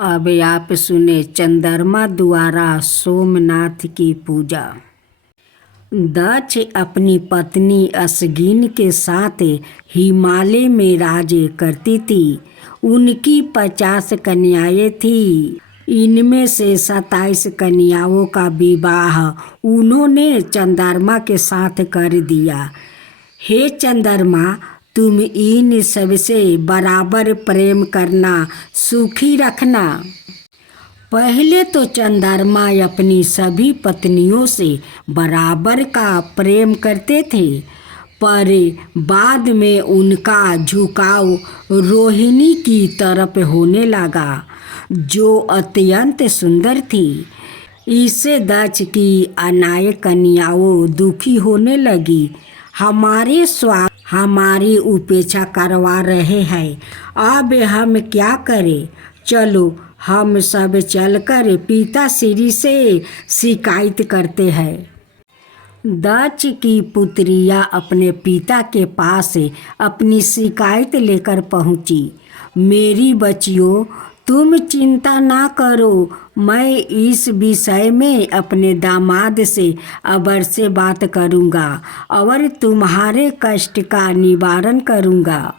अब आप सुने चंद्रमा द्वारा सोमनाथ की पूजा। दक्ष अपनी पत्नी असगिन के साथ हिमालय में राज करती थी। उनकी 50 कन्याएं थी। इनमें से 27 कन्याओं का विवाह उन्होंने चंद्रमा के साथ कर दिया। हे चंद्रमा, तुम इन सबसे बराबर प्रेम करना, सुखी रखना। पहले तो चंद्रमा अपनी सभी पत्नियों से बराबर का प्रेम करते थे, पर बाद में उनका झुकाव रोहिणी की तरफ होने लगा, जो अत्यंत सुंदर थी। इससे दक्ष की अनाय कन्याओं दुखी होने लगी। हमारी उपेक्षा करवा रहे हैं, अब हम क्या करें? चलो हम सब चलकर पिता श्री से शिकायत करते हैं। दक्ष की पुत्रियां अपने पिता के पास अपनी शिकायत लेकर पहुंची। मेरी बच्चियों, तुम चिंता ना करो, मैं इस विषय में अपने दामाद से अवश्य बात करूंगा और तुम्हारे कष्ट का निवारण करूंगा।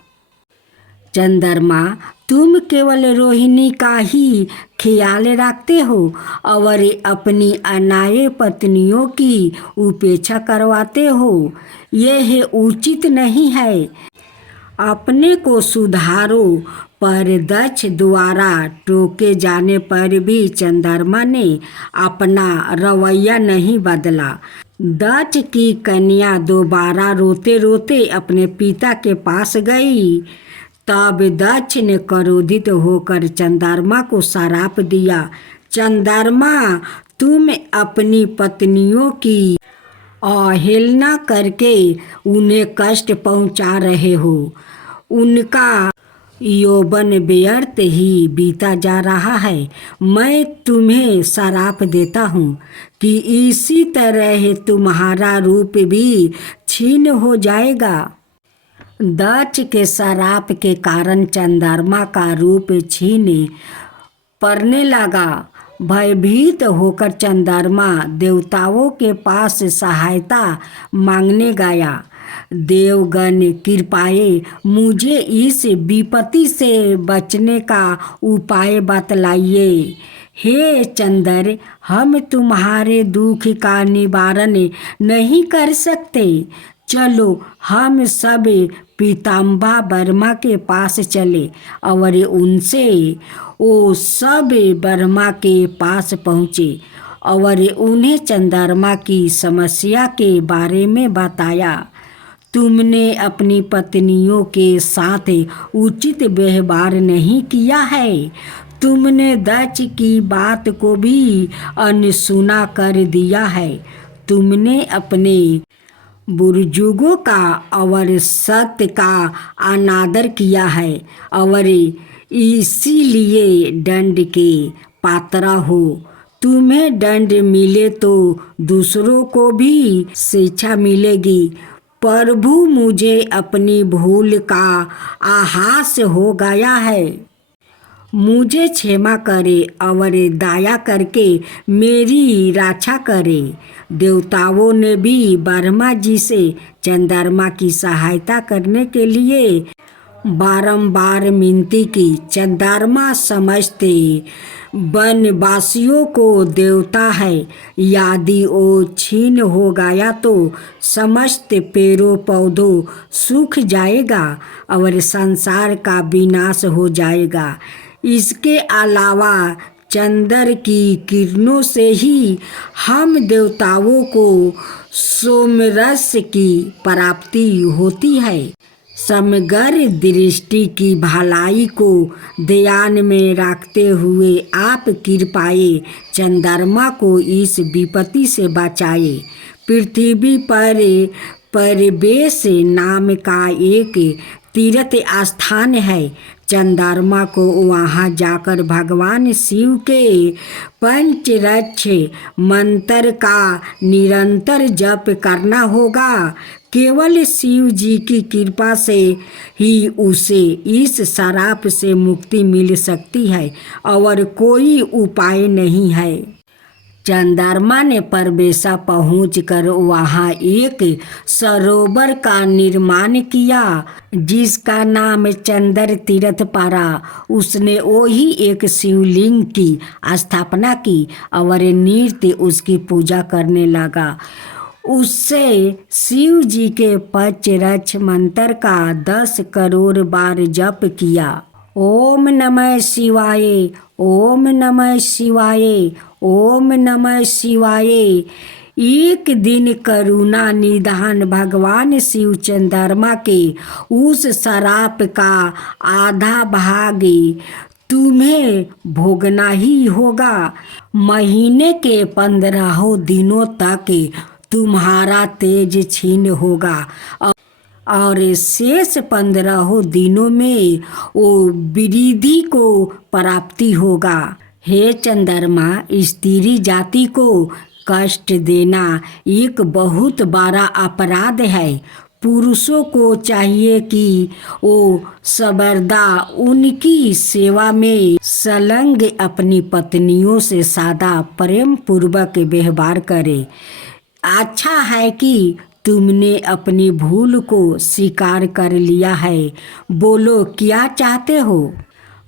चंद्रमा, तुम केवल रोहिणी का ही ख्याल रखते हो और अपनी अनाय पत्नियों की उपेक्षा करवाते हो। यह उचित नहीं है। अपने को सुधारो। पर दक्ष द्वारा टोके जाने पर भी चंद्रमा ने अपना रवैया नहीं बदला। दक्ष की कन्या दोबारा रोते रोते अपने पिता के पास गई। तब दक्ष ने क्रोधित होकर चंद्रमा को श्राप दिया। चंद्रमा, तुम अपनी पत्नियों की अवहेलना करके उन्हें कष्ट पहुंचा रहे हो। उनका यौवन व्यर्थ ही बीता जा रहा है। मैं तुम्हें श्राप देता हूँ कि इसी तरह तुम्हारा रूप भी छीन हो जाएगा। दक्ष के श्राप के कारण चंद्रमा का रूप छीन पड़ने लगा। भयभीत होकर चंद्रमा देवताओं के पास सहायता मांगने गया। देवगण, कृपाए मुझे इस विपत्ति से बचने का उपाय बतलाइए। हे चंद्र, हम तुम्हारे दुख का निवारण नहीं कर सकते। चलो हम सब पीताम्बा वर्मा के पास चले और उनसे वो सब वर्मा के पास पहुँचे और उन्हें चंद्रमा की समस्या के बारे में बताया। तुमने अपनी पत्नियों के साथ उचित व्यवहार नहीं किया है। तुमने दक्ष की बात को भी अनसुना कर दिया है। तुमने अपने बुजुर्गों का और सत्य का अनादर किया है और इसीलिए दंड के पात्र हो। तुम्हें दंड मिले तो दूसरों को भी शिक्षा मिलेगी। प्रभु, मुझे अपनी भूल का आभास हो गया है। मुझे क्षमा करे और दया करके मेरी रक्षा करे। देवताओं ने भी वर्मा जी से चंद्रमा की सहायता करने के लिए बारंबार विनती की। चंद्रमा समझते वनवासियों को देवता है। यदि वो छीन हो गया तो समस्त पेड़ों पौधों सूख जाएगा और संसार का विनाश हो जाएगा। इसके अलावा चंद्र की किरणों से ही हम देवताओं को सोमरस की प्राप्ति होती है। समग्र दृष्टि की भलाई को ध्यान में रखते हुए आप कृपाए चंद्रमा को इस विपत्ति से बचाए। पृथ्वी पर परिवेश नाम का एक तीर्थ स्थान है। चंद्रमा को वहाँ जाकर भगवान शिव के पंचरक्ष मंत्र का निरंतर जप करना होगा। केवल शिव जी की कृपा से ही उसे इस शराब से मुक्ति मिल सकती है और कोई उपाय नहीं है। चंद्रमा ने परबेसा पहुंचकर वहां एक सरोवर का निर्माण किया जिसका नाम चंद्र तीर्थ पड़ा। उसने वही एक शिवलिंग की स्थापना की और नृत्य उसकी पूजा करने लगा। उससे शिव जी के पंचरक्ष मंत्र का 10 करोड़ बार जप किया। ओम नमः शिवाय, ओम नमः शिवाय, ओम नमः शिवाय। एक दिन करुणा निधान भगवान शिव चंद्रमा के उस शराब का आधा भाग तुम्हें भोगना ही होगा। महीने के 15 दिनों तक तुम्हारा तेज छीन होगा और शेष 15 दिनों में वो वृद्धि को प्राप्ति होगा। हे चंद्रमा, स्त्री जाति को कष्ट देना एक बहुत बड़ा अपराध है। पुरुषों को चाहिए कि वो सर्वदा उनकी सेवा में संलग्न अपनी पत्नियों से सादा प्रेम पूर्वक व्यवहार करे। अच्छा है कि तुमने अपनी भूल को स्वीकार कर लिया है। बोलो क्या चाहते हो?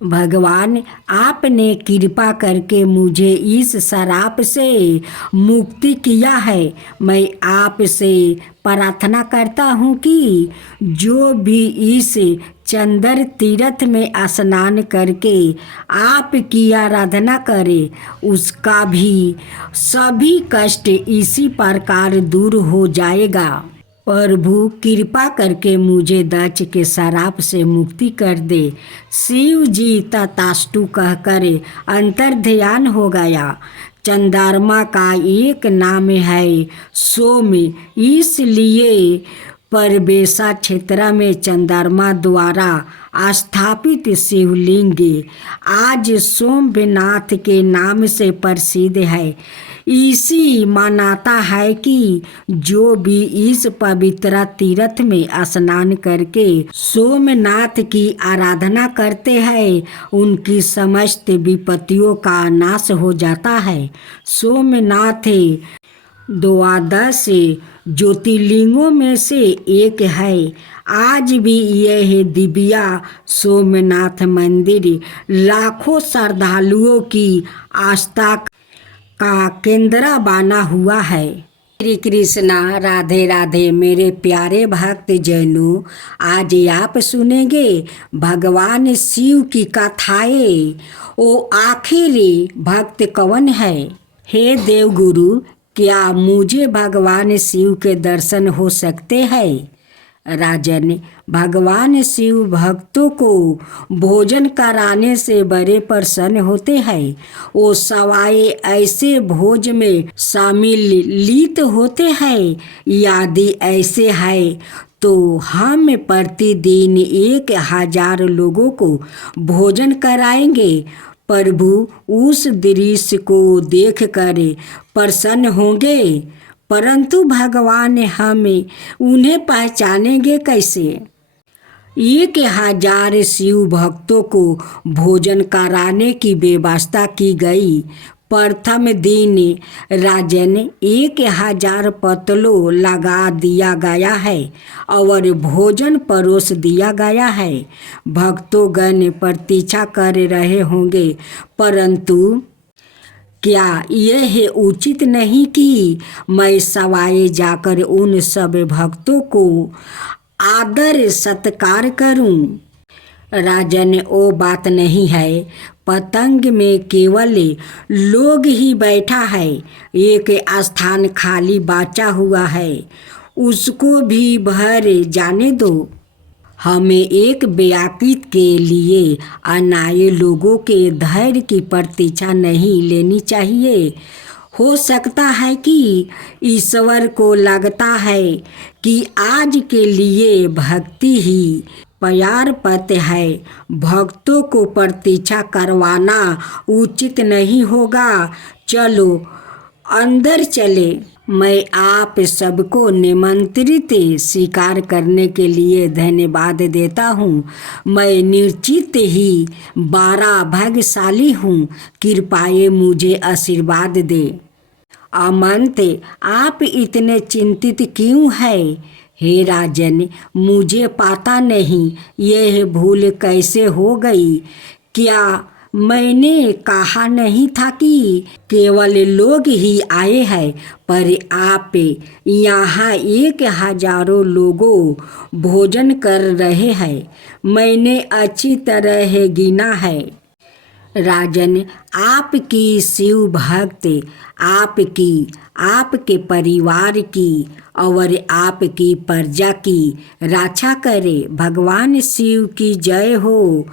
भगवान, आपने कृपा करके मुझे इस शराब से मुक्ति किया है। मैं आपसे प्रार्थना करता हूँ कि जो भी इस चंद्र तीर्थ में स्नान करके आपकी आराधना करे उसका भी सभी कष्ट इसी प्रकार दूर हो जाएगा। प्रभु कृपा करके मुझे दक्ष के शराब से मुक्ति कर दे। शिव जी तथास्तु कहकर अंतर ध्यान हो गया। चंद्रमा का एक नाम है सोम, इसलिए परबेसा क्षेत्र में चंद्रमा द्वारा स्थापित शिवलिंग आज सोमनाथ के नाम से प्रसिद्ध है। इसी मान्यता है कि जो भी इस पवित्र तीर्थ में स्नान करके सोमनाथ की आराधना करते हैं उनकी समस्त विपत्तियों का नाश हो जाता है। सोमनाथ द्वादश ज्योतिर्लिंगों में से एक है। आज भी यह दिव्या सोमनाथ मंदिर लाखों श्रद्धालुओं की आस्था का केंद्र बना हुआ है। श्री कृष्णा, राधे राधे। मेरे प्यारे भक्त जनों, आज आप सुनेंगे भगवान शिव की कथाएं। वो आखिरी भक्त कौन है? हे देवगुरु, क्या मुझे भगवान शिव के दर्शन हो सकते हैं? राजन, भगवान शिव भक्तों को भोजन कराने से बड़े प्रसन्न होते हैं। वो सवाए ऐसे भोज में सम्मिलित होते हैं। यदि ऐसे है तो हम प्रतिदिन 1000 लोगों को भोजन कराएंगे। प्रभु उस दृश्य को देखकर प्रसन्न होंगे, परंतु भगवान हमें उन्हें पहचानेंगे कैसे? 1000 शिव भक्तों को भोजन कराने की व्यवस्था की गई। प्रथम दिन राजन 1000 पतलों लगा दिया गया है और भोजन परोस दिया गया है। भक्तोगण प्रतीक्षा कर रहे होंगे, परंतु क्या यह उचित नहीं कि मैं सवाए जाकर उन सब भक्तों को आदर सत्कार करूं? राजन, वो बात नहीं है। पतंग में केवल लोग ही बैठा है। एक स्थान खाली बचा हुआ है, उसको भी भर जाने दो। हमें एक व्याकृत के लिए अनाए लोगों के धैर्य की प्रतीक्षा नहीं लेनी चाहिए। हो सकता है कि ईश्वर को लगता है कि आज के लिए भक्ति ही पर्याप्त है। भक्तों को प्रतीक्षा करवाना उचित नहीं होगा। चलो अंदर चले। मैं आप सबको निमंत्रित स्वीकार करने के लिए धन्यवाद देता हूँ। मैं निश्चित ही 12 भाग्यशाली हूँ। कृपया मुझे आशीर्वाद दे। अमंत, आप इतने चिंतित क्यों हैं? हे राजन, मुझे पता नहीं यह भूल कैसे हो गई। क्या मैंने कहा नहीं था कि केवल लोग ही आए हैं, पर आप यहाँ 1000 लोगों भोजन कर रहे हैं। मैंने अच्छी तरह गिना है। राजन, आपकी शिव भक्त आपकी, आपके परिवार की और आपकी प्रजा की रक्षा करे। भगवान शिव की जय हो।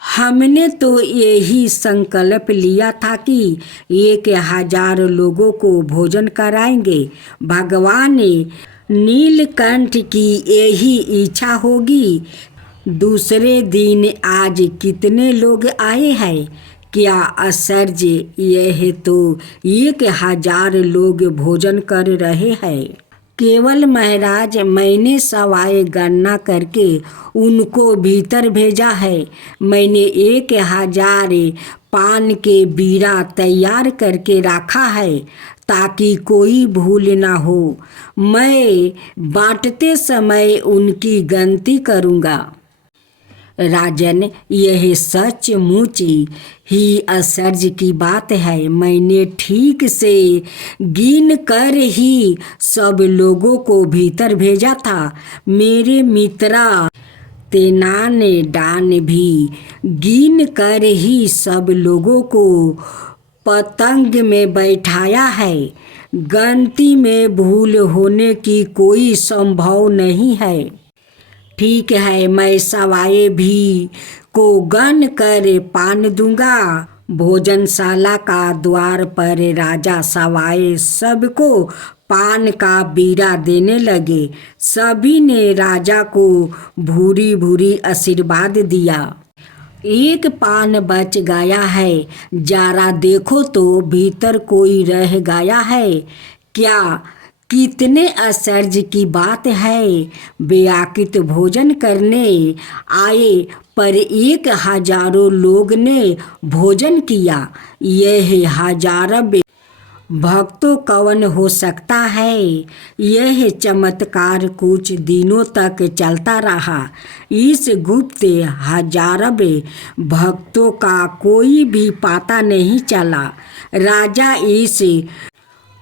हमने तो यही संकल्प लिया था कि 1000 लोगों को भोजन कराएंगे। भगवान नीलकंठ की यही इच्छा होगी। दूसरे दिन आज कितने लोग आए हैं? क्या आश्चर्य, यह तो 1000 लोग भोजन कर रहे हैं। केवल महाराज, मैंने सवाए गणना करके उनको भीतर भेजा है। मैंने 1000 पान के बीड़ा तैयार करके रखा है ताकि कोई भूल ना हो। मैं बांटते समय उनकी गिनती करूँगा। राजन, यह सचमुच ही आश्चर्य की बात है। मैंने ठीक से गिन कर ही सब लोगों को भीतर भेजा था। मेरे मित्रा तेनालीराम भी गिन कर ही सब लोगों को पतंग में बैठाया है। गिनती में भूल होने की कोई संभव नहीं है। ठीक है, मैं सवाए भी को गन कर पान दूंगा। भोजनशाला का द्वार पर राजा सवाए सबको पान का बीड़ा देने लगे। सभी ने राजा को भूरी भूरी आशीर्वाद दिया। एक पान बच गया है, जरा देखो तो भीतर कोई रह गया है क्या? कितने आश्चर्य की बात है। बेआकित भोजन करने आए पर 1000 लोग ने भोजन किया। यह हजारों भक्तों कौन हो सकता है? यह चमत्कार कुछ दिनों तक चलता रहा। इस गुप्त हजारों भक्तों का कोई भी पता नहीं चला। राजा इस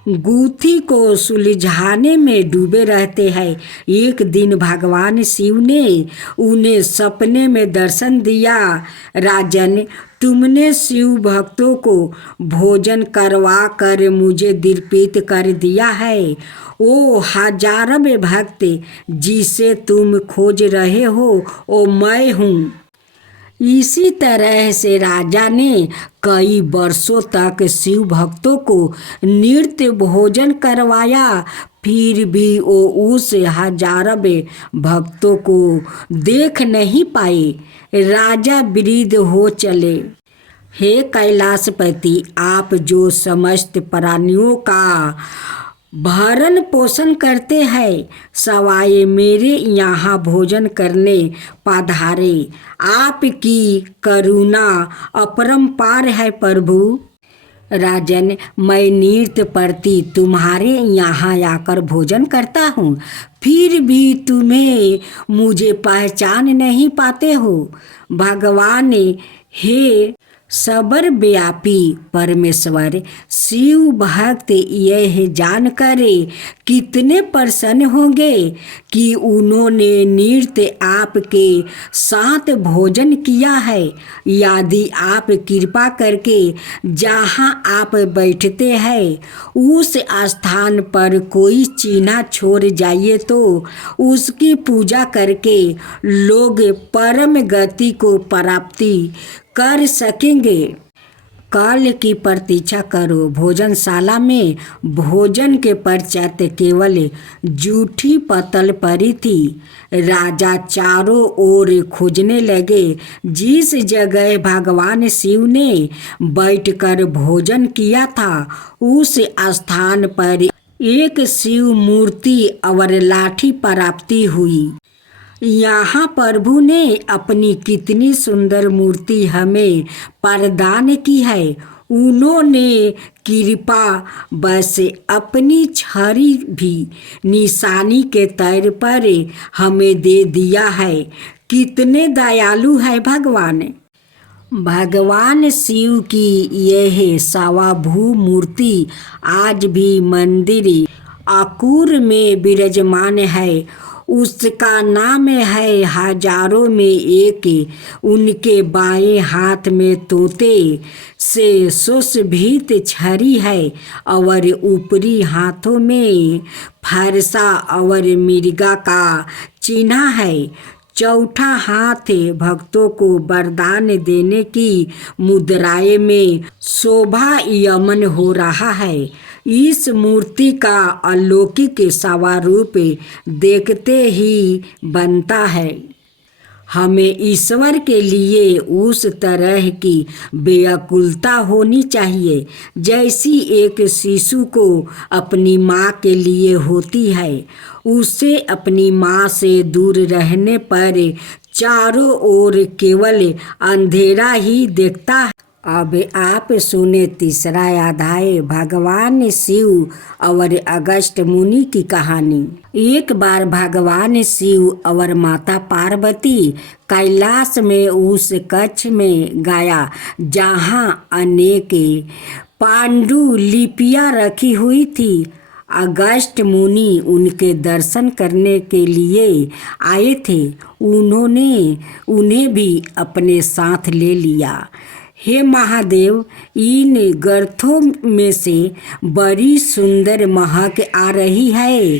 गुत्थी को सुलझाने में डूबे रहते हैं। एक दिन भगवान शिव ने उन्हें सपने में दर्शन दिया। राजन, तुमने शिव भक्तों को भोजन करवा कर मुझे दीपित कर दिया है। वो हजारों भक्त जिसे तुम खोज रहे हो, वो मैं हूँ। इसी तरह से राजा ने कई वर्षों तक शिव भक्तों को नित्य भोजन करवाया। फिर भी वो उस हजारों भक्तों को देख नहीं पाए। राजा वृद्ध हो चले। हे कैलाशपति, आप जो समस्त प्राणियों का भरण पोषण करते हैं, सवाए मेरे यहाँ भोजन करने पधारे। आपकी करुणा अपरंपार है प्रभु। राजन, मैं नृत्य प्रति तुम्हारे यहाँ आकर भोजन करता हूँ, फिर भी तुम्हें मुझे पहचान नहीं पाते हो। भगवान हे सर्वव्यापी परमेश्वर, शिव भक्त यह जानकर कितने प्रसन्न होंगे कि उन्होंने नृत्य आपके साथ भोजन किया है। यदि आप कृपा करके जहाँ आप बैठते हैं उस स्थान पर कोई चिन्ह छोड़ जाइए तो उसकी पूजा करके लोग परम गति को प्राप्ति कर सकेंगे। काल की प्रतीक्षा करो। भोजनशाला में भोजन के पश्चात केवल जूठी पतल पड़ी थी। राजा चारों ओर खोजने लगे। जिस जगह भगवान शिव ने बैठकर भोजन किया था उस स्थान पर एक शिव मूर्ति और लाठी प्राप्ति हुई। यहाँ प्रभु ने अपनी कितनी सुंदर मूर्ति हमें प्रदान की है। उन्होंने कृपा बस अपनी छड़ी भी निशानी के तौर पर हमें दे दिया है। कितने दयालु है भगवान। भगवान शिव की यह स्वाभू मूर्ति आज भी मंदिर आकुर में विराजमान है। उसका नाम है हजारों में एक। उनके बाएं हाथ में तोते से सुशोभित छड़ी है और ऊपरी हाथों में फरसा और मिर्गा का चिन्ह है। चौथा हाथ भक्तों को वरदान देने की मुद्राएं में शोभा यमन हो रहा है। इस मूर्ति का अलौकिक स्वरूप देखते ही बनता है हमें ईश्वर के लिए उस तरह की व्याकुलता होनी चाहिए जैसी एक शिशु को अपनी माँ के लिए होती है। उसे अपनी माँ से दूर रहने पर चारों ओर केवल अंधेरा ही दिखता है। अब आप सुने तीसरा अध्याय भगवान शिव और अगस्त मुनि की कहानी। एक बार भगवान शिव और माता पार्वती कैलाश में उस कक्ष में गया जहाँ अनेक पांडुलिपियाँ रखी हुई थी। अगस्त मुनि उनके दर्शन करने के लिए आए थे। उन्होंने उन्हें भी अपने साथ ले लिया। हे महादेव, इन गर्तों में से बड़ी सुंदर महक आ रही है।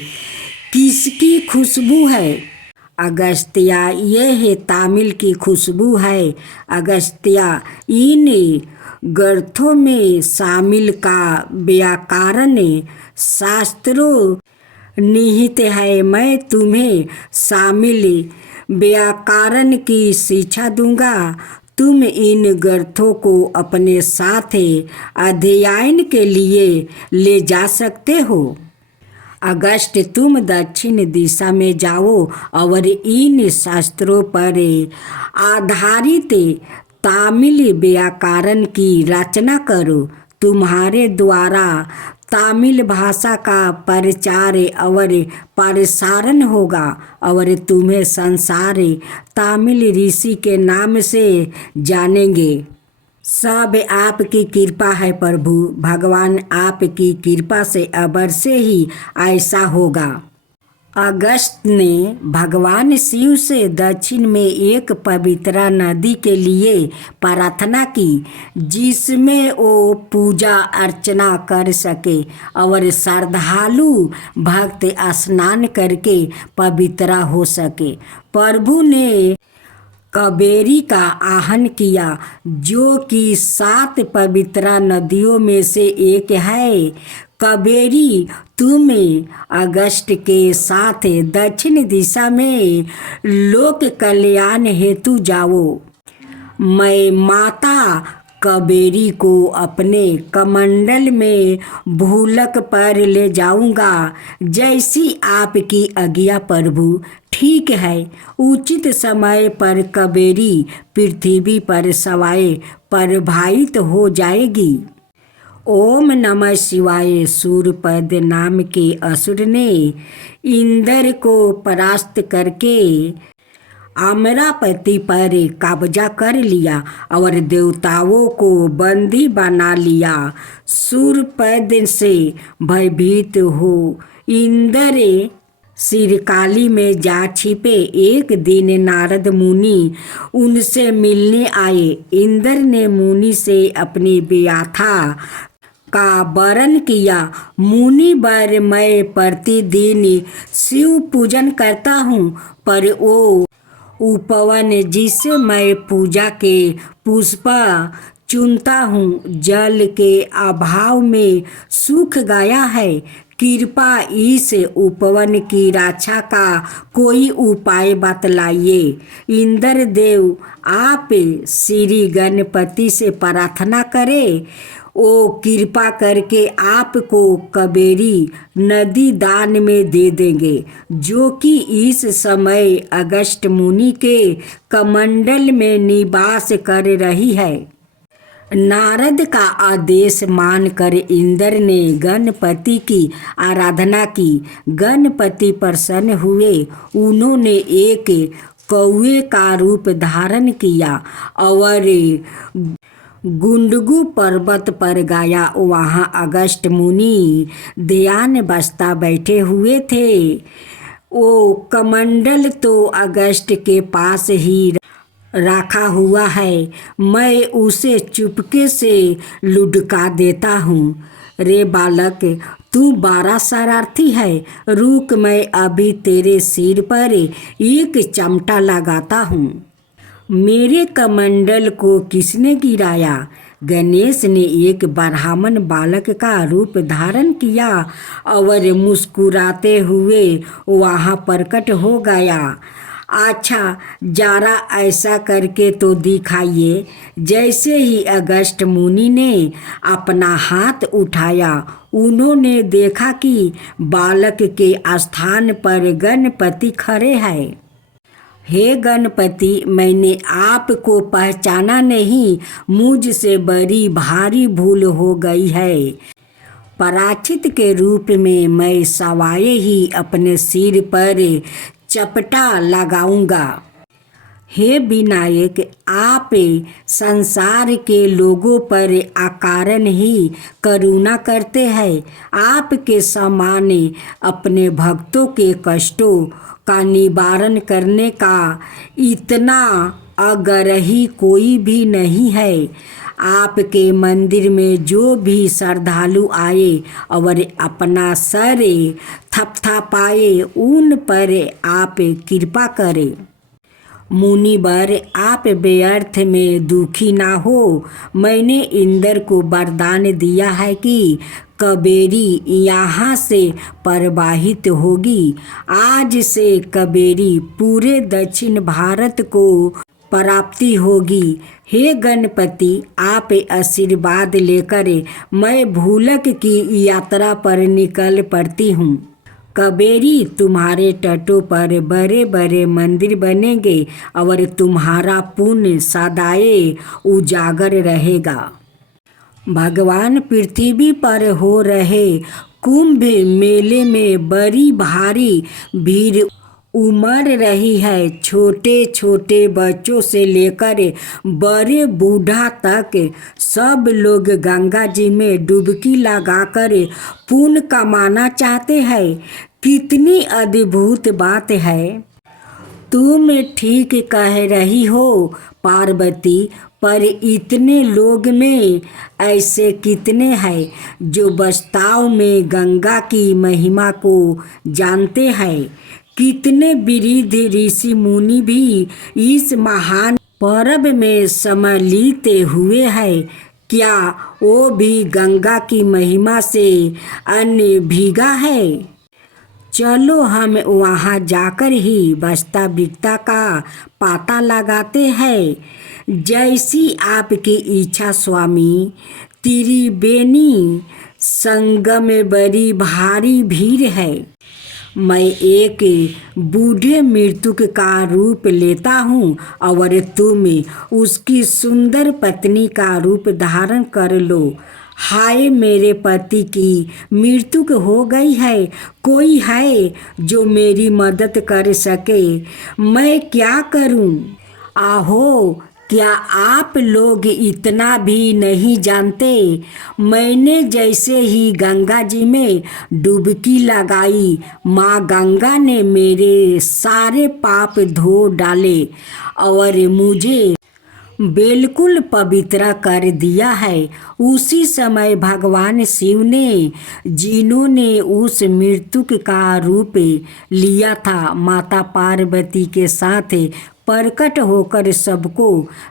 किसकी खुशबू है? अगस्त्या, यह तामिल की खुशबू है। अगस्त्या, इन गर्तों में शामिल का व्याकरण शास्त्रों निहित है। मैं तुम्हें शामिल व्याकरण की शिक्षा दूंगा। तुम इन ग्रंथों को अपने साथ अध्ययन के लिए ले जा सकते हो। अगस्त, तुम दक्षिण दिशा में जाओ और इन शास्त्रों पर आधारित तामिल व्याकरण की रचना करो। तुम्हारे द्वारा तामिल भाषा का प्रचार और प्रसारण होगा और तुम्हें संसार तामिल ऋषि के नाम से जानेंगे। सब आपकी कृपा है प्रभु। भगवान आपकी कृपा से अवश्य ही ऐसा होगा। अगस्त ने भगवान शिव से दक्षिण में एक पवित्र नदी के लिए प्रार्थना की जिसमें वो पूजा अर्चना कर सके और श्रद्धालु भक्त स्नान करके पवित्र हो सके। प्रभु ने कावेरी का आह्वान किया जो कि 7 पवित्र नदियों में से एक है। कावेरी, तुम अगस्त के साथ दक्षिण दिशा में लोक कल्याण हेतु जाओ। मैं माता कावेरी को अपने कमंडल में भूलक पर ले जाऊंगा। जैसी आपकी आज्ञा प्रभु। ठीक है। उचित समय पर कावेरी पृथ्वी पर सवाए प्रवाहित हो जाएगी। ओम नमः शिवाय। सूर्यपद नाम के असुर ने इंद्र को परास्त करके अमरावती पर कब्जा कर लिया और देवताओं को बंदी बना लिया। सूर्यपद से भयभीत हो इंद्र सिरकाली में जा छिपे। एक दिन नारद मुनि उनसे मिलने आए। इंद्र ने मुनि से अपनी व्यथा का वर्णन किया। मुनि वर, मैं प्रतिदिन शिव पूजन करता हूँ पर वो उपवन जिससे मैं पूजा के पुष्प चुनता हूँ जल के अभाव में सूख गया है। कृपा इस उपवन की रक्षा का कोई उपाय बतलाइए। इंद्र देव, आप श्री गणपति से प्रार्थना करें। वो कृपा करके आपको कावेरी नदी दान में दे देंगे, जो कि इस समय अगस्त्य मुनि के कमंडल में निवास कर रही है। नारद का आदेश मानकर इंद्र ने गणपति की आराधना की। गणपति प्रसन्न हुए। उन्होंने एक कौवे का रूप धारण किया और गुंडगु पर्वत पर गया। वहाँ अगस्त्य मुनि ध्यान अवस्था बैठे हुए थे। वो कमंडल तो अगस्त्य के पास ही रखा हुआ है। मैं उसे चुपके से लुढ़का देता हूँ। रे बालक, तू बड़ा शरारती है। रुक, मैं अभी तेरे सिर पर एक चमटा लगाता हूँ। मेरे कमंडल को किसने गिराया? गणेश ने एक ब्राह्मण बालक का रूप धारण किया और मुस्कुराते हुए वहाँ प्रकट हो गया। अच्छा, जरा ऐसा करके तो दिखाइए। जैसे ही अगस्त्य मुनि ने अपना हाथ उठाया, उन्होंने देखा कि बालक के स्थान पर गणपति खड़े हैं। हे गणपति, मैंने आपको पहचाना नहीं। मुझसे बड़ी भारी भूल हो गई है। पराचित के रूप में मैं सवाए ही अपने सिर पर चपटा लगाऊंगा। हे विनायक, आप संसार के लोगों पर अकारण ही करुणा करते हैं। आपके समान अपने भक्तों के कष्टों का निवारण करने का इतना आग्रही कोई भी नहीं है। आपके मंदिर में जो भी श्रद्धालु आए और अपना सर थपथपाए, उन पर आप कृपा करें। मुनिवर, आप व्यर्थ में दुखी ना हो। मैंने इंद्र को वरदान दिया है कि कावेरी यहाँ से प्रवाहित होगी। आज से कावेरी पूरे दक्षिण भारत को प्राप्ति होगी। हे गणपति, आप आशीर्वाद लेकर मैं भूलक की यात्रा पर निकल पड़ती हूँ। कावेरी, तुम्हारे तटों पर बड़े बड़े मंदिर बनेंगे और तुम्हारा पुण्य सदाए उजागर रहेगा। भगवान पृथ्वी पर हो रहे कुंभ मेले में बड़ी भारी भीड़ उमड़ रही है। छोटे छोटे बच्चों से लेकर बड़े बूढ़ा तक सब लोग गंगा जी में डुबकी लगाकर पुण्य कमाना चाहते हैं। कितनी अद्भुत बात है। तुम ठीक कह रही हो पार्वती, पर इतने लोग में ऐसे कितने हैं जो वास्तव में गंगा की महिमा को जानते हैं। कितने वृद्ध ऋषि मुनि भी इस महान पर्व में सम्मिलित हुए हैं। क्या वो भी गंगा की महिमा से अनभिज्ञ है? चलो हम वहाँ जाकर ही वास्तविकता का पता लगाते हैं। जैसी आपकी इच्छा स्वामी। त्रिवेणी संगम में बड़ी भारी भीड़ है। मैं एक बूढ़े मृतक का रूप लेता हूँ और तुम उसकी सुंदर पत्नी का रूप धारण कर लो। हाय, मेरे पति की मृत्यु हो गई है। कोई है जो मेरी मदद कर सके? मैं क्या करूं? आहो, क्या आप लोग इतना भी नहीं जानते? मैंने जैसे ही गंगा जी में डुबकी लगाई, माँ गंगा ने मेरे सारे पाप धो डाले और मुझे बिल्कुल पवित्र कर दिया है। उसी समय भगवान शिव ने, जिन्होंने उस मृतक का रूप लिया था, माता पार्वती के साथ प्रकट होकर सबको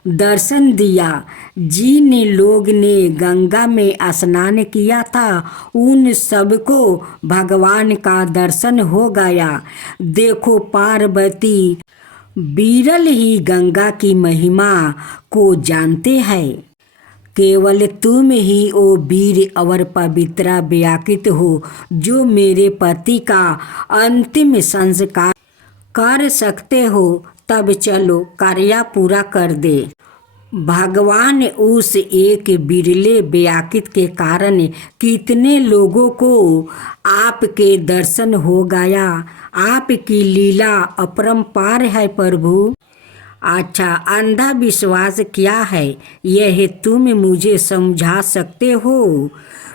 दर्शन दिया। जिन लोग ने गंगा में स्नान किया था, उन सबको भगवान का दर्शन हो गया। देखो पार्वती विरल ही गंगा की महिमा को जानते हैं। केवल तुम ही ओ वीर और पवित्रा व्याकित हो जो मेरे पति का अंतिम संस्कार कर सकते हो। तब चलो कार्य पूरा कर दे। भगवान उस एक बिरले व्याकित के कारण कितने लोगों को आपके दर्शन हो गया। आपकी लीला अपरंपार है प्रभु। अच्छा, अंधविश्वास क्या है यह तुम मुझे समझा सकते हो।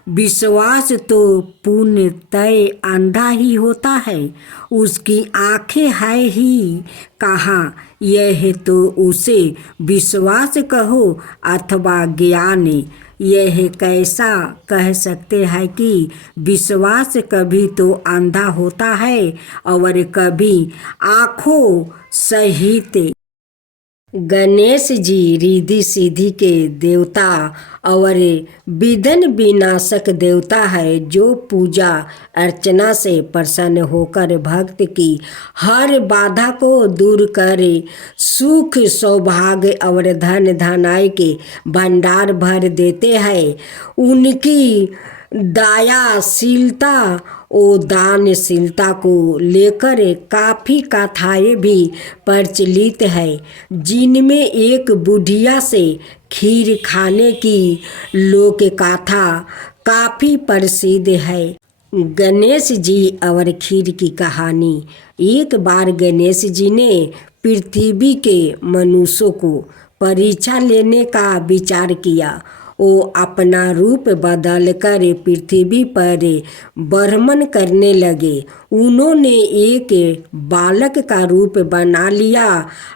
विश्वास तो पूर्णतः अंधा ही होता है, उसकी आंखें है ही कहाँ। यह तो उसे विश्वास कहो अथवा ज्ञान। यह कैसा कह सकते हैं कि विश्वास कभी तो अंधा होता है और कभी आँखों सहित। गणेश जी रिद्धि सिद्धि के देवता और विघ्न विनाशक देवता है, जो पूजा अर्चना से प्रसन्न होकर भक्त की हर बाधा को दूर करे, सुख सौभाग्य और धन धनाई के भंडार भर देते हैं। उनकी दयाशीलता और दानशीलता को लेकर काफ़ी कथाएं भी प्रचलित है, जिनमें एक बुढ़िया से खीर खाने की लोक कथा काफ़ी प्रसिद्ध है। गणेश जी और खीर की कहानी। एक बार गणेश जी ने पृथ्वी के मनुष्यों को परीक्षा लेने का विचार किया। वो अपना रूप बदलकर पृथ्वी पर भ्रमण करने लगे। उन्होंने एक बालक का रूप बना लिया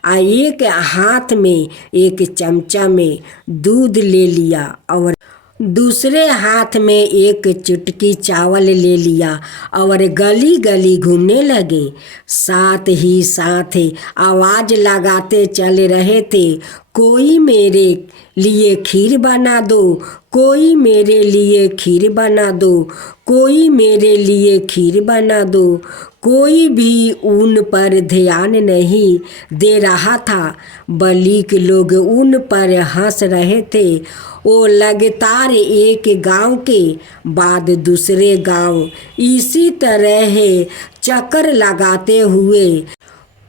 और एक हाथ में एक चमचा में दूध ले लिया और दूसरे हाथ में एक चुटकी चावल ले लिया और गली गली घूमने लगे। साथ ही साथ आवाज़ लगाते चल रहे थे, कोई मेरे लिए खीर बना दो, कोई मेरे लिए खीर बना दो, कोई मेरे लिए खीर बना दो। कोई भी उन पर ध्यान नहीं दे रहा था, बल्कि लोग उन पर हंस रहे थे। वो लगातार एक गांव के बाद दूसरे गांव इसी तरह चक्कर लगाते हुए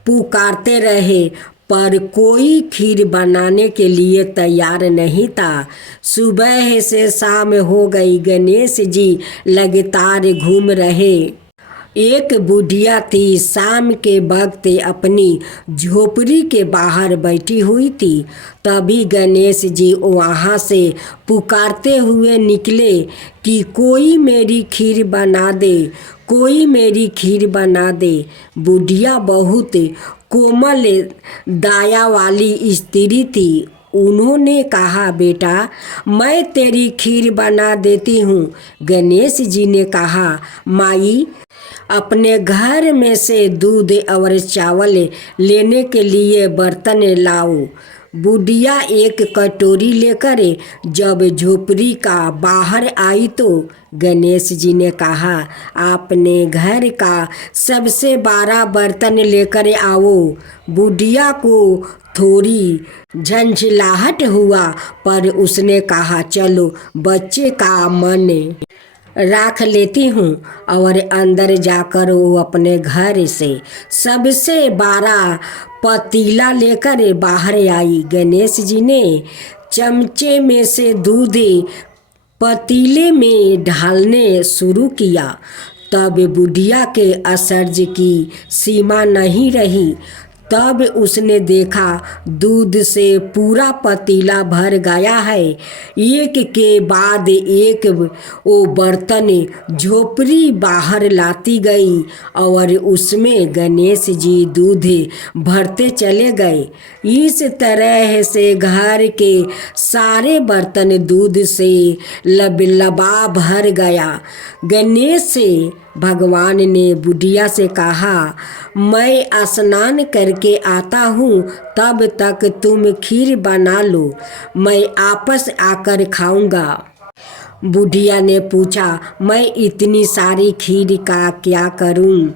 पुकारते रहे, पर कोई खीर बनाने के लिए तैयार नहीं था। सुबह से शाम हो गई, गणेश जी लगातार घूम रहे। एक बुढ़िया थी, शाम के वक्त अपनी झोपड़ी के बाहर बैठी हुई थी। तभी गणेश जी वहाँ से पुकारते हुए निकले कि कोई मेरी खीर बना दे, कोई मेरी खीर बना दे। बुढ़िया बहुत कोमल दया वाली स्त्री थी। उन्होंने कहा, बेटा मैं तेरी खीर बना देती हूँ। गणेश जी ने कहा, माई अपने घर में से दूध और चावल लेने के लिए बर्तन लाओ। बुढ़िया एक कटोरी लेकर जब झोपड़ी का बाहर आई तो गणेश जी ने कहा, अपने घर का सबसे बड़ा बर्तन लेकर आओ। बुढ़िया को थोड़ी झंझलाहट हुआ, पर उसने कहा, चलो बच्चे का मन राख लेती हूँ। और अंदर जाकर वो अपने घर से सबसे बड़ा पतीला लेकर बाहर आई। गणेश जी ने चमचे में से दूध पतीले में ढालने शुरू किया। तब बुढ़िया के आश्चर्य की सीमा नहीं रही। तब उसने देखा दूध से पूरा पतीला भर गया है। एक के बाद एक वो बर्तन झोपड़ी बाहर लाती गई और उसमें गणेश जी दूध भरते चले गए। इस तरह से घर के सारे बर्तन दूध से लबालब भर गया। गणेश भगवान ने बुढ़िया से कहा, मैं स्नान करके आता हूँ, तब तक तुम खीर बना लो, मैं आपस आकर खाऊंगा। बुढ़िया ने पूछा, मैं इतनी सारी खीर का क्या करूं?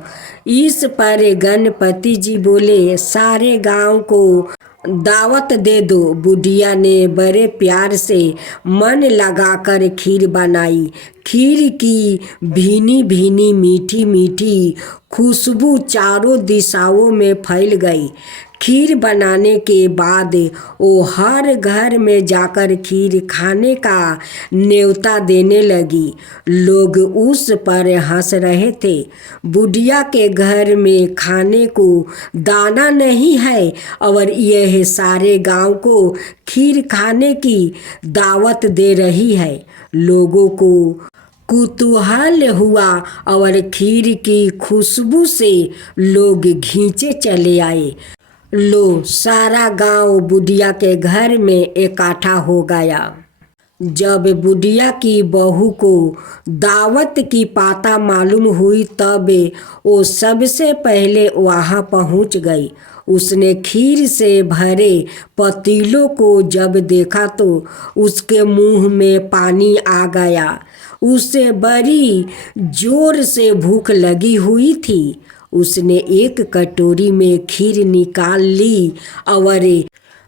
इस पर गणपति जी बोले, सारे गांव को दावत दे दो। बुढ़िया ने बड़े प्यार से मन लगाकर खीर बनाई। खीर की भीनी भीनी मीठी मीठी खुशबू चारों दिशाओं में फैल गई। खीर बनाने के बाद वो हर घर में जाकर खीर खाने का न्योता देने लगी। लोग उस पर हंस रहे थे। बुढ़िया के घर में खाने को दाना नहीं है और यह सारे गांव को खीर खाने की दावत दे रही है। लोगों को कुतूहल हुआ और खीर की खुशबू से लोग खींचे चले आए। लो, सारा गांव बुढ़िया के घर में इकट्ठा हो गया। जब बुढ़िया की बहू को दावत की पाता मालूम हुई तब वो सबसे पहले वहाँ पहुँच गई। उसने खीर से भरे पतीलों को जब देखा तो उसके मुंह में पानी आ गया। उसे बड़ी जोर से भूख लगी हुई थी। उसने एक कटोरी में खीर निकाल ली और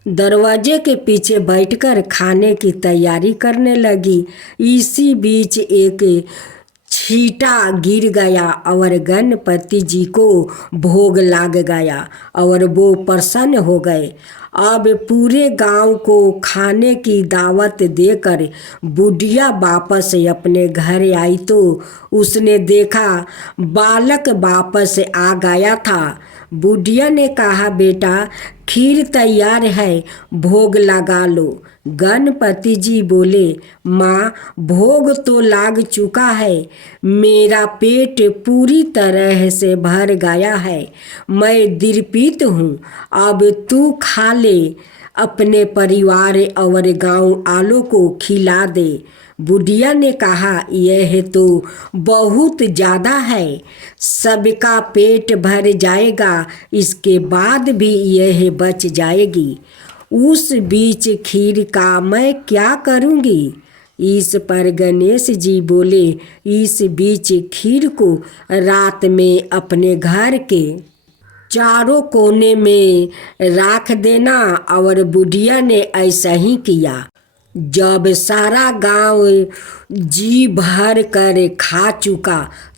दरवाजे के पीछे बैठकर खाने की तैयारी करने लगी। इसी बीच एक छींटा गिर गया और गणपति जी को भोग लग गया और वो प्रसन्न हो गए। अब पूरे गांव को खाने की दावत देकर बुढ़िया वापस अपने घर आई तो उसने देखा बालक वापस आ गया था। बुढ़िया ने कहा, बेटा खीर तैयार है, भोग लगा लो। गणपति जी बोले, माँ भोग तो लाग चुका है, मेरा पेट पूरी तरह से भर गया है, मैं तृप्त हूँ, अब तू खा ले, अपने परिवार और गांव वालों को खिला दे। बुढ़िया ने कहा, यह तो बहुत ज़्यादा है, सबका पेट भर जाएगा, इसके बाद भी यह बच जाएगी। उस बीच खीर का मैं क्या करूँगी? इस पर गणेश जी बोले, इस बीच खीर को रात में अपने घर के चारों कोने में रख देना। और बुढ़िया ने ऐसा ही किया। जब सारा गांव जी भर कर खा चुका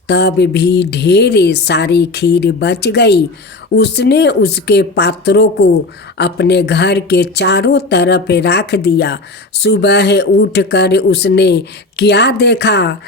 तब भी ढेर सारी खीर बच गई। उसने उसके पात्रों को अपने घर के चारों तरफ रख दिया। सुबह उठकर उसने क्या देखा?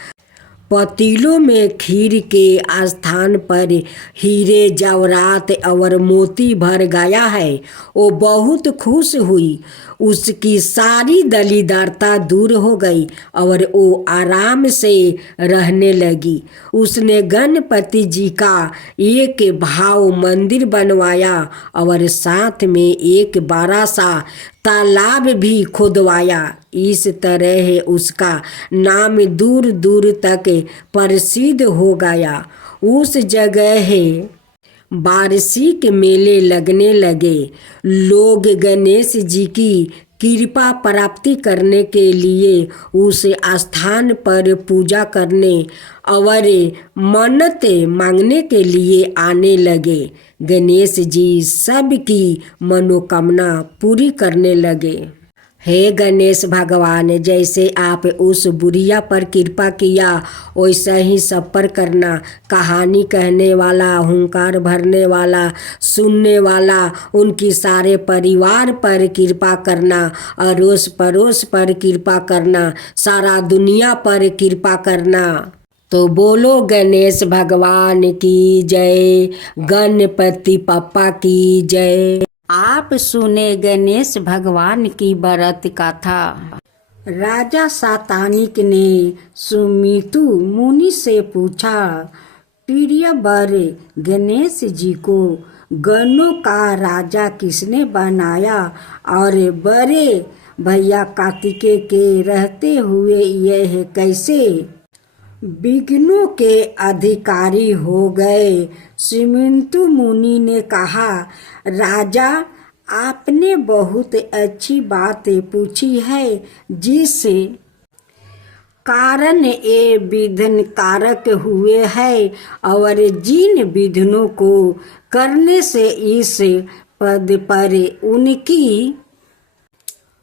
पतीलों में खीर के स्थान पर हीरे जवाहरात और मोती भर गया है। वो बहुत खुश हुई। उसकी सारी दलीदरता दूर हो गई और वो आराम से रहने लगी। उसने गणपति जी का एक भाव मंदिर बनवाया और साथ में एक बड़ा सा तालाब भी खुदवाया। इस तरह उसका नाम दूर दूर तक प्रसिद्ध हो गया। उस जगह वार्षिक मेले लगने लगे। लोग गणेश जी की कृपा प्राप्ति करने के लिए उस स्थान पर पूजा करने और मन्नत मांगने के लिए आने लगे। गणेश जी सबकी मनोकामना पूरी करने लगे। हे गणेश भगवान, जैसे आप उस बुढ़िया पर कृपा किया वैसा ही सब पर करना। कहानी कहने वाला, हुंकार भरने वाला, सुनने वाला, उनकी सारे परिवार पर कृपा करना, अड़ोस पड़ोस पर कृपा करना, सारा दुनिया पर कृपा करना। तो बोलो गणेश भगवान की जय, गणपति पप्पा की जय। आप सुने गणेश भगवान की व्रत कथा। राजा सातानिक ने सुमितु मुनि से पूछा, प्रिय वर गणेश जी को गणों का राजा किसने बनाया और बड़े भैया कार्तिकेय के रहते हुए यह कैसे विघ्नों के अधिकारी हो गए? सुमितु मुनि ने कहा, राजा आपने बहुत अच्छी बात पूछी है, जिस कारण ये विघ्न कारक हुए हैं और जिन विघ्नों को करने से इस पद पर उनकी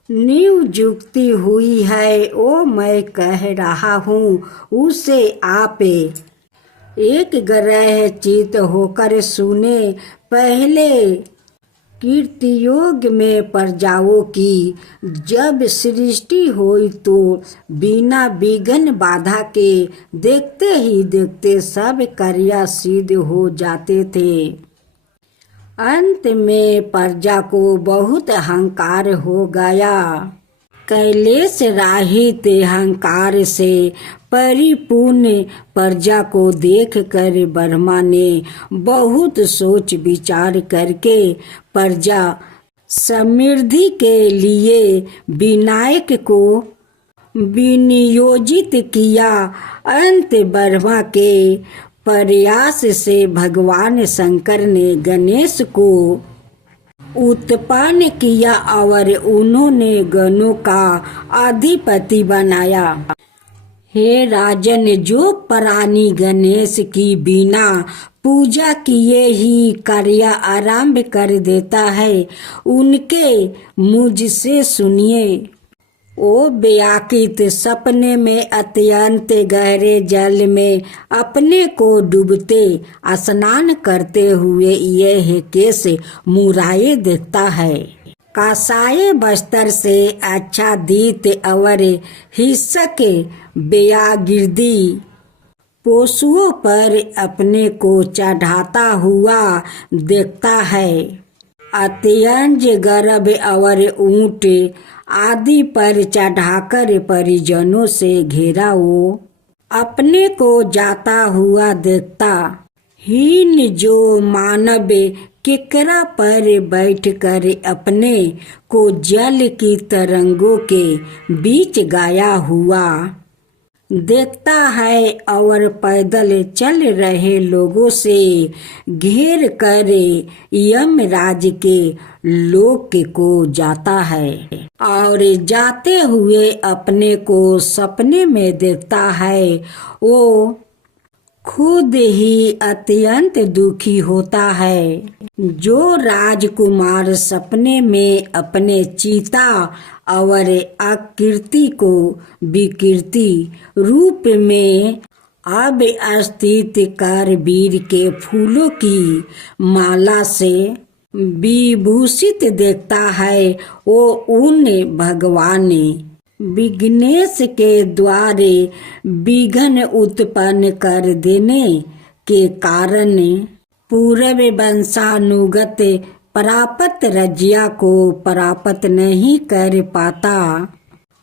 नियुक्ति हुई है। ओ मैं कह रहा हूँ उसे आप एक ग्रह चित होकर सुने। पहले कीर्तियोग में प्रजाओं की जब सृष्टि हुई तो बिना विघ्न बाधा के देखते ही देखते सब कार्य सिद्ध हो जाते थे। अंत में प्रजा को बहुत अहंकार हो गया। कैलेश रहित अहंकार से परिपूर्ण प्रजा को देखकर ब्रह्मा ने बहुत सोच विचार करके प्रजा समृद्धि के लिए विनायक को विनियोजित किया। अंत ब्रह्मा के प्रयास से भगवान शंकर ने गणेश को उत्पन्न किया और उन्होंने गणों का अधिपति बनाया। हे राजन, जो प्राणी गणेश की बिना पूजा किए ही कार्य आरंभ कर देता है, उनके मुझसे सुनिए। ओ व्याकृत सपने में अत्यंत गहरे जल में अपने को डूबते स्नान करते हुए यह केस मुराए देखता है। कासाय बस्तर से आच्छादित और हिस्सक व्यागिर्दी पशुओं पर अपने को चढ़ाता हुआ देखता है। अत्यंत गर्भ और ऊंट आदि पर चढ़ाकर परिजनों से घेरा वो अपने को जाता हुआ देखता। हीन जो मानव किकरा पर बैठकर अपने को जल की तरंगों के बीच गाया हुआ देखता है और पैदल चल रहे लोगों से घेर कर यमराज के लोक को जाता है और जाते हुए अपने को सपने में देखता है। वो खुद ही अत्यंत दुखी होता है। जो राजकुमार सपने में अपने चिता और आकृति को विकृति रूप में अब स्थित कर वीर के फूलों की माला से विभूषित देखता है, वो उन भगवान विघ्नेश के द्वारे विघ्न उत्पन्न कर देने के कारण पूर्व वंशानुगत प्राप्त रज्या को प्राप्त नहीं कर पाता,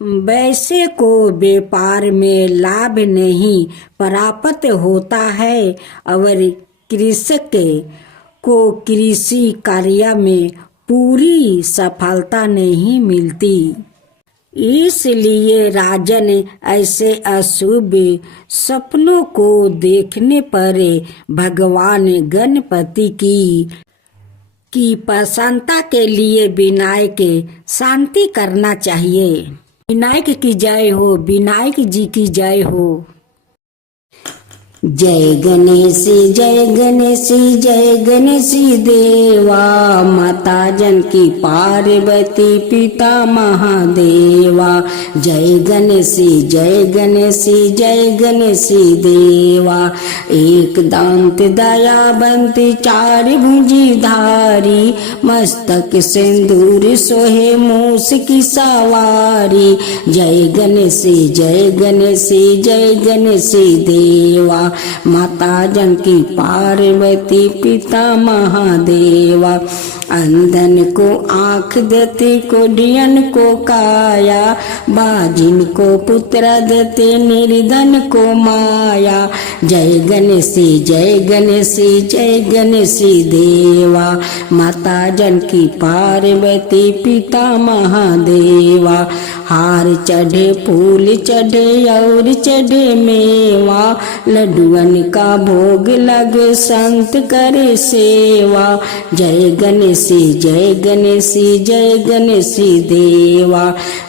वैसे को व्यापार में लाभ नहीं प्राप्त होता है और कृषक को कृषि कार्य में पूरी सफलता नहीं मिलती। इसलिए राजन ऐसे अशुभ सपनों को देखने पर भगवान गणपति की प्रसन्नता के लिए विनायक शांति करना चाहिए। विनायक की जय हो, विनायक जी की जय हो। जय गणेश जय गणेश जय गणेश देवा, माता जानकी पार्वती पिता महादेवा। जय गणेश जय गणेश जय गणेश देवा, एक दांत दयावंत चार भुजी धारी, मस्तक सिंदूर सोहे मूस की सवारी। जय गणेश जय गणेश जय गणेश देवा, माता जानकी पार्वती पिता महादेवा। अंधन को आँख देते, कोढ़ियन को काया, बाजिन को पुत्र देते, निर्धन को माया। जय गणेश जय गणेश जय गणेश देवा, माता जानकी पार्वती पिता महादेवा। हार चढ़े फूल चढ़े और चढ़े मेवा, लड्डुअन का भोग लगे संत करे सेवा। जय गणेश गणेशी जय गणेशी जय गणेशी देवा।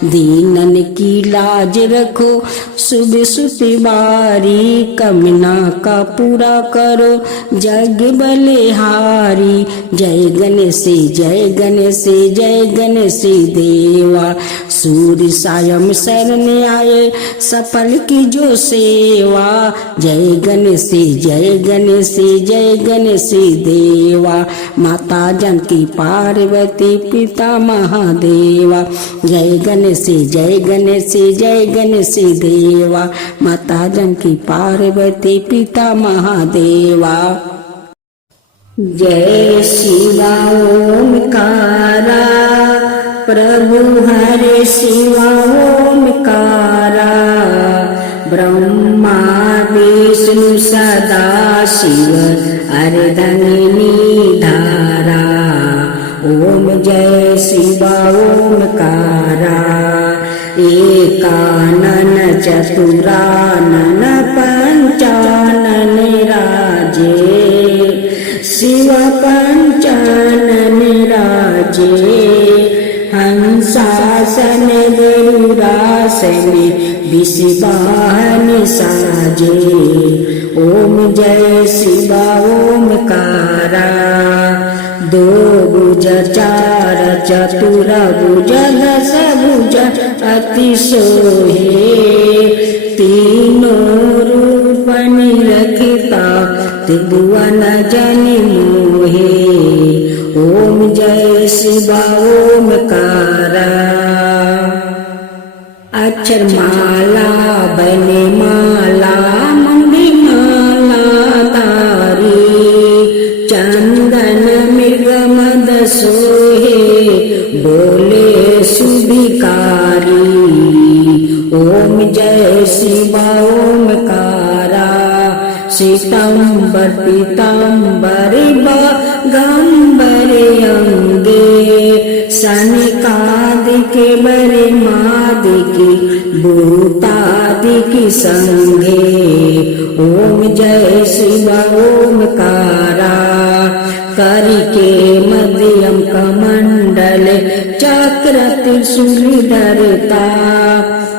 दीनन की लाज रखो सुबह सुती बारी, कमना का पूरा करो जग बलिहारी। जय गणेशी जय गणेशी जय गणेशी देवा। सूर्य सायं शरण आए सफल की जो सेवा। जय गणेशी जय गणेशी जय गणेशी देवा। माता जानकी पार्वती पिता महादेवा। जय गणेशी जय गणेशी जय गणेशी देवा। माता जानकी पार्वती पिता महादेवा। जय शिवा ओमकारा प्रभु हरे शिवा ओमकारा। ब्रह्मा विष्णु सदा शिव अर्धंगिनी धारा। ओम जय शिवा ओमकारा। एकानन चतुरानन पंचानन राजे। शिव पंचानन राजे। हंसासन गरुड़ासन विषवाहन साजे। ओम जय शिवा ओमकारा। दो भुज चार चतुर भुज दस भुज अति सोहे। तीनों रूप निरखता त्रिभुवन जन मोहे। ओम जय शिवा ओमकारा। अक्षर माला बने माला मंगी माला तारी। चंदन मृग मद सोहे बोले सुभिकारी। ओम जय शिवा ओमकारा। श्वेतांबर पीतांबर गंबर अंगे। सनकादिक बरे मादिकी भूतादिकी संगे। ओम जय शिवा ओमकारा। करके मध्यम कमंडल चक्र त्रिशूल धरता।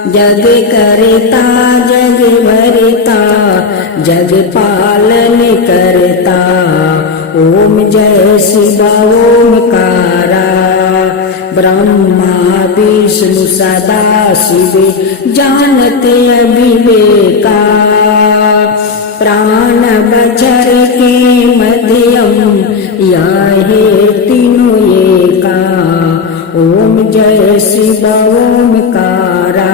जग करता जग भरता जग पालन करता। ओम जय शिवा ओमकारा। ब्रह्मा विष्णु सदा शिव जानते अविवेका। प्राण बचर के मध्यम यहे तीनों एका। ओम जय शिवा ओमकारा।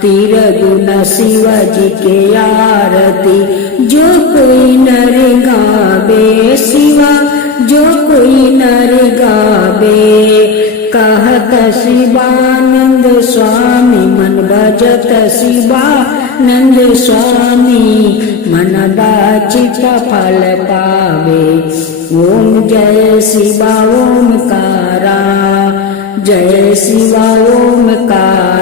तिरगुण शिव जी के आरती जो कोई नर गावे। शिवा जो कोई नर गावे। कहत शिवानंद स्वामी मन भजत शिवानंद स्वामी। मन बाचित फल पावे। ओम जय शिवा ओमकारा। जय शिवा ओमकारा।